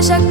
Sivasakthi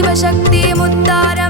Sivasakthi Mutharam